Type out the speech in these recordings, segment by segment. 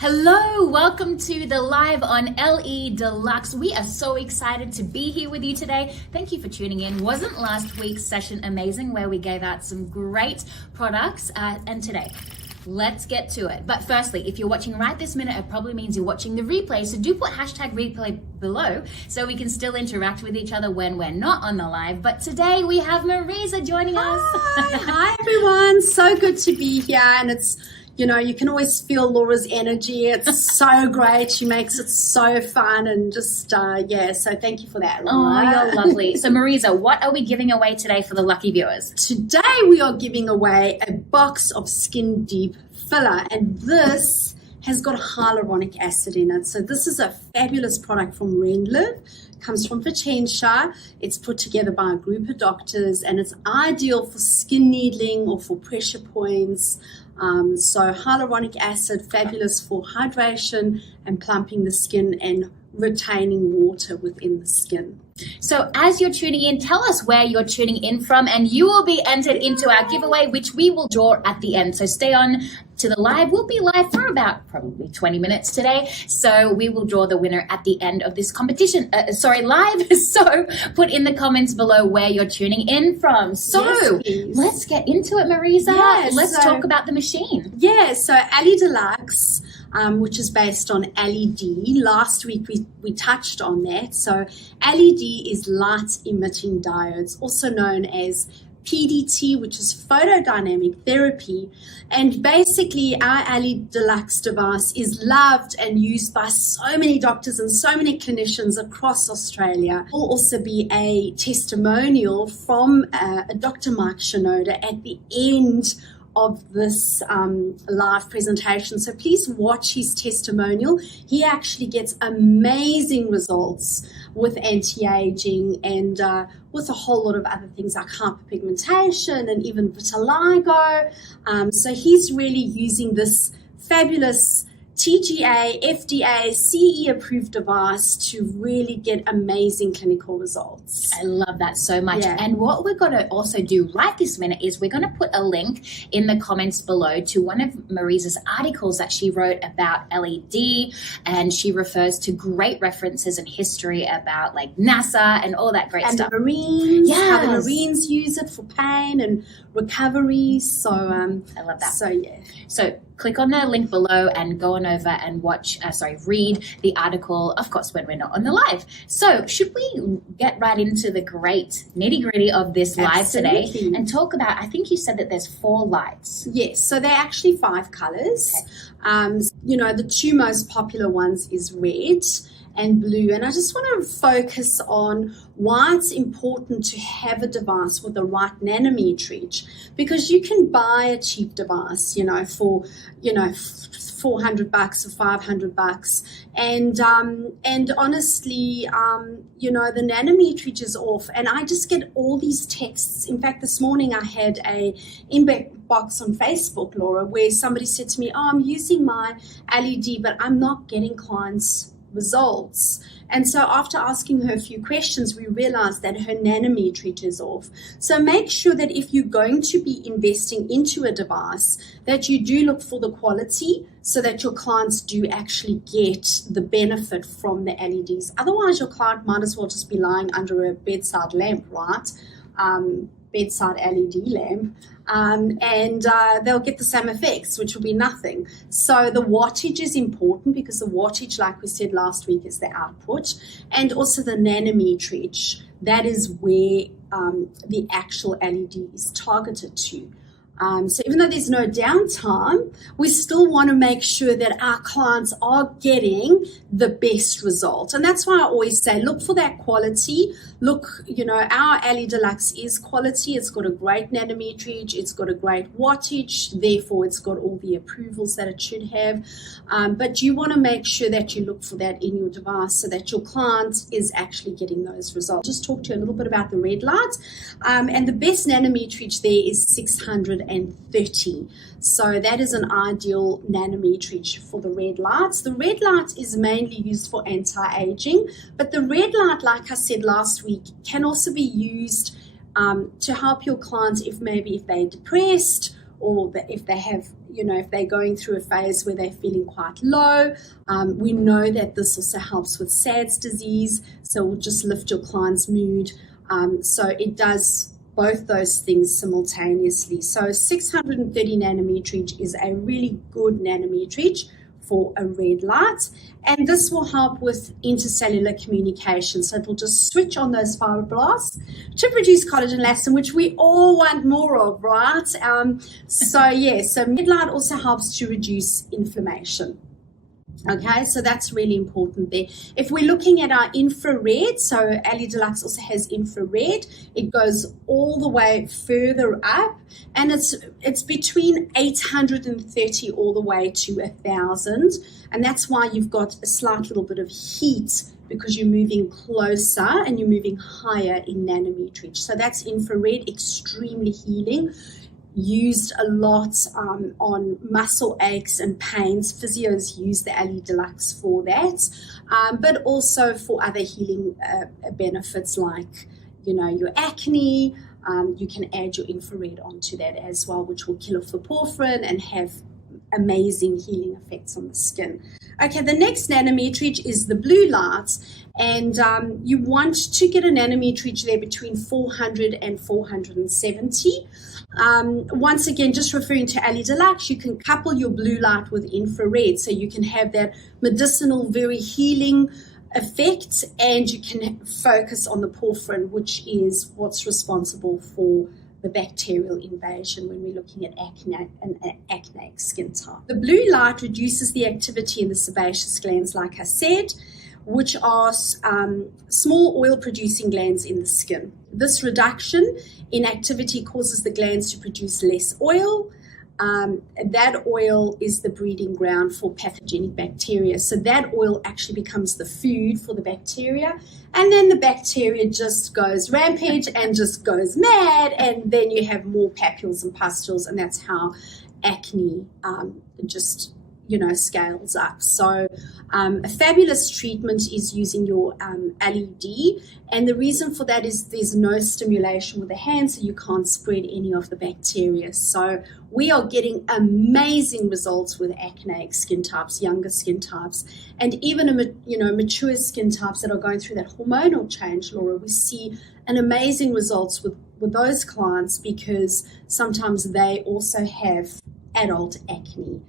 Hello, welcome to the live on LEDelux. We are so excited to be here with you today. Thank you for tuning in. Wasn't last week's session amazing where we gave out some great products? And today, let's get to it. But firstly, if you're watching right this minute, it probably means you're watching the replay. So do put hashtag replay below so we can still interact with each other when we're not on the live. But today we have Mariza joining us. Hi everyone. So good to be here. And it's, you can always feel Laura's energy. It's so great. She makes it so fun and just, so thank you for that, Laura. Oh, you're lovely. So Mariza, what are we giving away today for the lucky viewers? Today we are giving away a box of Skin Deep Filler, and this has got hyaluronic acid in it. So this is a fabulous product from LEDelux. Comes from Potentia. It's put together by a group of doctors, and it's ideal for skin needling or for pressure points. So hyaluronic acid, fabulous for hydration and plumping the skin and retaining water within the skin. So as you're tuning in, tell us where you're tuning in from, and you will be entered into our giveaway, which we will draw at the end. So stay on to the live. We'll be live for about probably 20 minutes today. So we will draw the winner at the end of this competition. Live. So put in the comments below where you're tuning in from. So let's get into it, Mariza. Yeah, let's talk about the machine. Yeah, so LEDelux, which is based on LED. Last week we touched on that. So LED is light emitting diodes, also known as PDT, which is photodynamic therapy. And basically our LEDelux device is loved and used by so many doctors and so many clinicians across Australia. There will also be a testimonial from Dr. Mike Shinoda at the end of this live presentation. So please watch his testimonial. He actually gets amazing results with anti-aging and with a whole lot of other things like hyperpigmentation and even vitiligo. So he's really using this fabulous TGA, FDA, CE approved device to really get amazing clinical results. I love that so much. Yeah. And what we're going to also do right this minute is we're going to put a link in the comments below to one of Mariza's articles that she wrote about LED, and she refers to great references and history about like NASA and all that great and stuff. The Marines, yes. How the Marines use it for pain and recovery. So I love that. So yeah. So click on the link below and go on over and read the article, of course, when we're not on the live. So should we get right into the great nitty gritty of this live today and talk about, I think you said that there's 4 lights. Yes, so they're actually 5 colors. Okay. The 2 most popular ones is red and blue. And I just want to focus on why it's important to have a device with the right nanometerage, because you can buy a cheap device, for, $400 or $500. And honestly, the nanometerage is off. And I just get all these texts. In fact, this morning I had a inbox on Facebook, Laura, where somebody said to me, I'm using my LED, but I'm not getting clients' results. And so after asking her a few questions, we realized that her nanometerage is off. So make sure that if you're going to be investing into a device, that you do look for the quality so that your clients do actually get the benefit from the LEDs. Otherwise, your client might as well just be lying under a bedside lamp, right? Bedside LED lamp, and they'll get the same effects, which will be nothing. So the wattage is important, because the wattage, like we said last week, is the output, and also the nanometerage. That is where the actual LED is targeted to. So even though there's no downtime, we still want to make sure that our clients are getting the best result. And that's why I always say, look for that quality. Look, our LEDelux is quality. It's got a great nanometerage. It's got a great wattage. Therefore, it's got all the approvals that it should have. But you want to make sure that you look for that in your device so that your client is actually getting those results. Just talk to you a little bit about the red light. And the best nanometerage there is 630. So that is an ideal nanometerage for the red lights. The red light is mainly used for anti-aging, but the red light, like I said last week, can also be used to help your clients if they're depressed, or if they have if they're going through a phase where they're feeling quite low. We know that this also helps with SADS disease, so it will just lift your client's mood. So it does both those things simultaneously. So 630 nanometerage is a really good nanometerage for a red light, and this will help with intercellular communication. So it will just switch on those fibroblasts to produce collagen elastin, which we all want more of, right? So red light also helps to reduce inflammation. Okay, so that's really important there. If we're looking at our infrared, so LEDelux also has infrared. It goes all the way further up, and it's between 830 all the way to 1,000, and that's why you've got a slight little bit of heat, because you're moving closer and you're moving higher in nanometerage. So that's infrared, extremely healing. Used a lot on muscle aches and pains. Physios use the LEDelux for that, but also for other healing benefits like, your acne. You can add your infrared onto that as well, which will kill off the porphyrin and have amazing healing effects on the skin. Okay, the next nanometerage is the blue light, and you want to get a nanometerage there between 400 and 470. Once again, just referring to LEDelux, you can couple your blue light with infrared, so you can have that medicinal, very healing effect, and you can focus on the porphyrin, which is what's responsible for the bacterial invasion when we're looking at acne and acneic skin type. The blue light reduces the activity in the sebaceous glands, like I said, which are small oil-producing glands in the skin. This reduction in activity causes the glands to produce less oil. That oil is the breeding ground for pathogenic bacteria. So that oil actually becomes the food for the bacteria, and then the bacteria just goes rampage and just goes mad, and then you have more papules and pustules, and that's how acne just scales up. So a fabulous treatment is using your LED, and the reason for that is there's no stimulation with the hand, so you can't spread any of the bacteria. So we are getting amazing results with acneic skin types, younger skin types, and even mature skin types that are going through that hormonal change, Laura. We see an amazing results with those clients, because sometimes they also have adult acne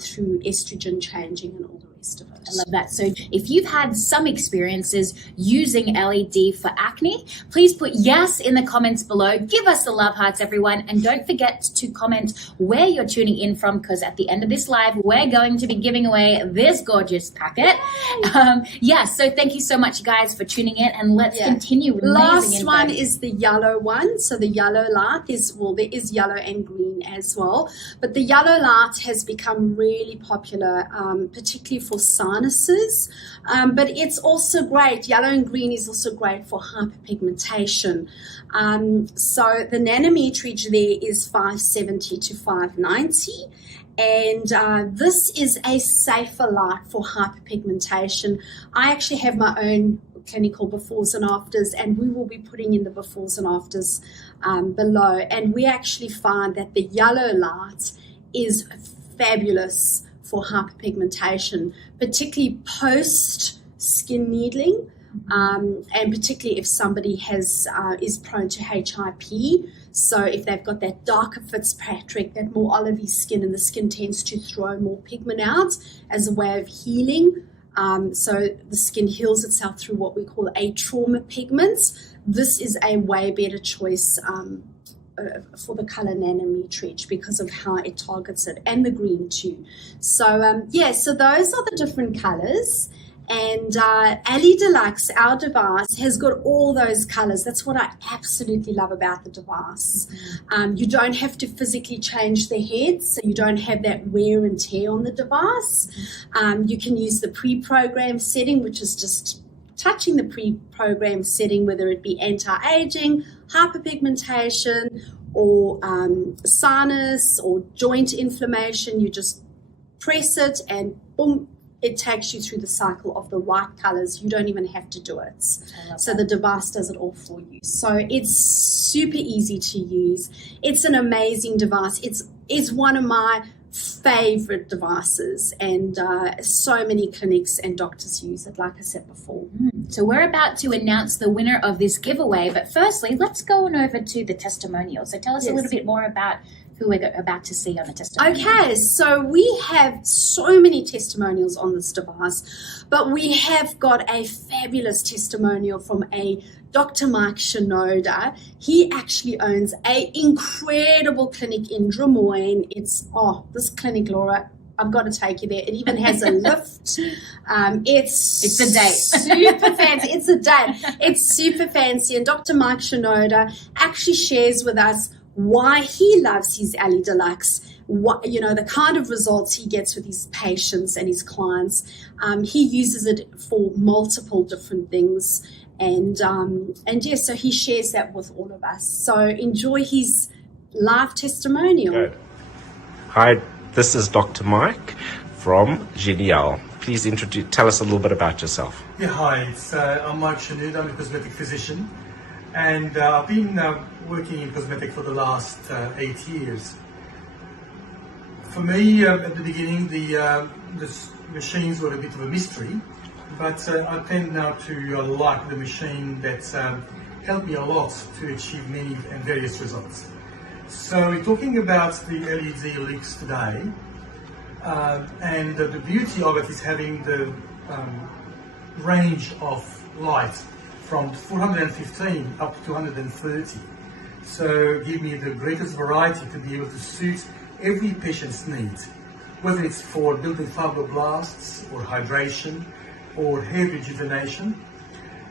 through estrogen changing and all the rest of it. I love that. So if you've had some experiences using LED for acne, please put yes in the comments below. Give us the love hearts, everyone. And don't forget to comment where you're tuning in from, because at the end of this live, we're going to be giving away this gorgeous packet. So thank you so much, guys, for tuning in, and let's continue with last one is the yellow one. So the yellow light there is yellow and green as well, but the yellow light has become really popular, particularly for sinuses, but it's also great. Yellow and green is also great for hyperpigmentation. So the nanometerage there is 570 to 590, and this is a safer light for hyperpigmentation. I actually have my own clinical befores and afters, and we will be putting in the befores and afters below, and we actually find that the yellow light is fabulous for hyperpigmentation, particularly post skin needling, and particularly if somebody is prone to HIP. So if they've got that darker Fitzpatrick, that more olivey skin, and the skin tends to throw more pigment out as a way of healing. So the skin heals itself through what we call atrauma pigments. This is a way better choice for the color nanometerage, because of how it targets it, and the green too. So so those are the different colors, and LEDelux, our device, has got all those colors. That's what I absolutely love about the device. You don't have to physically change the heads, so you don't have that wear and tear on the device. You can use the pre-programmed setting, which is just touching the pre-programmed setting, whether it be anti-aging, hyperpigmentation, or sinus or joint inflammation. You just press it and boom, it takes you through the cycle of the right colors. You don't even have to do it. So the device does it all for you. So it's super easy to use. It's an amazing device. It's one of my favorite devices, and so many clinics and doctors use it, like I said before. So we're about to announce the winner of this giveaway, but firstly, let's go on over to the testimonial. So tell us a little bit more about who we're about to see on the testimonial. Okay, so we have so many testimonials on this device, but we have got a fabulous testimonial from a Dr. Mike Shinoda. He actually owns an incredible clinic in Drummoyne. It's, this clinic, Laura, I've got to take you there. It even has a lift. It's a date. Super fancy. It's a date. It's super fancy. And Dr. Mike Shinoda actually shares with us why he loves his LEDelux, the kind of results he gets with his patients and his clients. He uses it for multiple different things. So he shares that with all of us. So enjoy his live testimonial. Good. Hi, this is Dr. Mike from Genial. Please tell us a little bit about yourself. Yeah, hi. I'm Mike Shinoda. I'm a cosmetic physician, and I've been working in cosmetic for the last 8 years. For me, at the beginning, the machines were a bit of a mystery. But I tend now to like the machine that's helped me a lot to achieve many and various results. So we're talking about the LEDelux today, and the beauty of it is having the range of light from 415 up to 230. So give me the greatest variety to be able to suit every patient's needs, whether it's for building fibroblasts or hydration, or hair rejuvenation.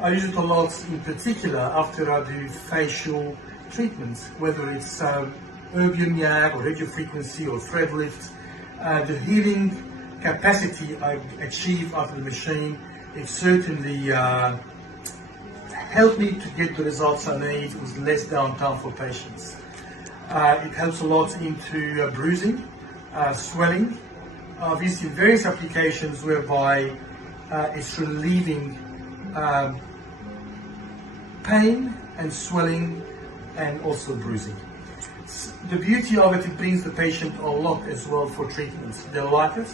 I use it a lot in particular after I do facial treatments, whether it's erbium YAG or radiofrequency or thread lift. The healing capacity I achieve out of the machine, it certainly helped me to get the results I need with less downtime for patients. It helps a lot into bruising, swelling. I've used in various applications whereby it's relieving pain and swelling and also bruising. The beauty of it brings the patient a lot as well for treatment. They like it,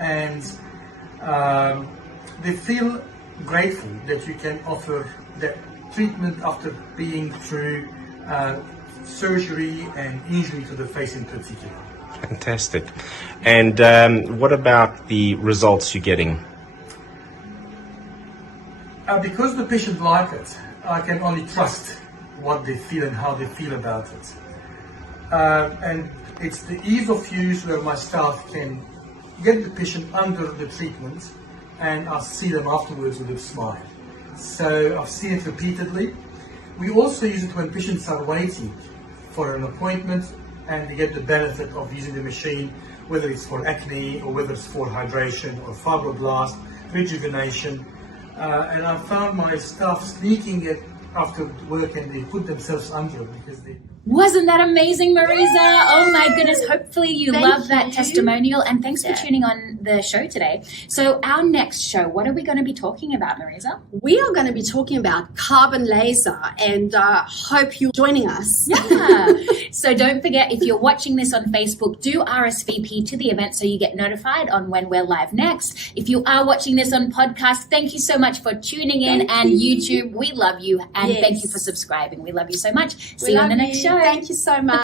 and they feel grateful that you can offer that treatment after being through surgery and injury to the face in particular. Fantastic. And what about the results you're getting? Because the patient like it, I can only trust what they feel and how they feel about it. And it's the ease of use where my staff can get the patient under the treatment and I'll see them afterwards with a smile. So I've seen it repeatedly. We also use it when patients are waiting for an appointment and they get the benefit of using the machine, whether it's for acne or whether it's for hydration or fibroblast, rejuvenation. And I found my staff sneaking it after work and they put themselves under it because they... Wasn't that amazing, Mariza? Oh my goodness. Hopefully you love that testimonial, and thanks for tuning on the show today. So our next show, what are we going to be talking about, Mariza? We are going to be talking about carbon laser, and hope you're joining us. Yeah. So don't forget, if you're watching this on Facebook, do RSVP to the event so you get notified on when we're live next. If you are watching this on podcast, thank you so much for tuning in, and YouTube, we love you, and thank you for subscribing. We love you so much. See you on the next show. Thank you so much.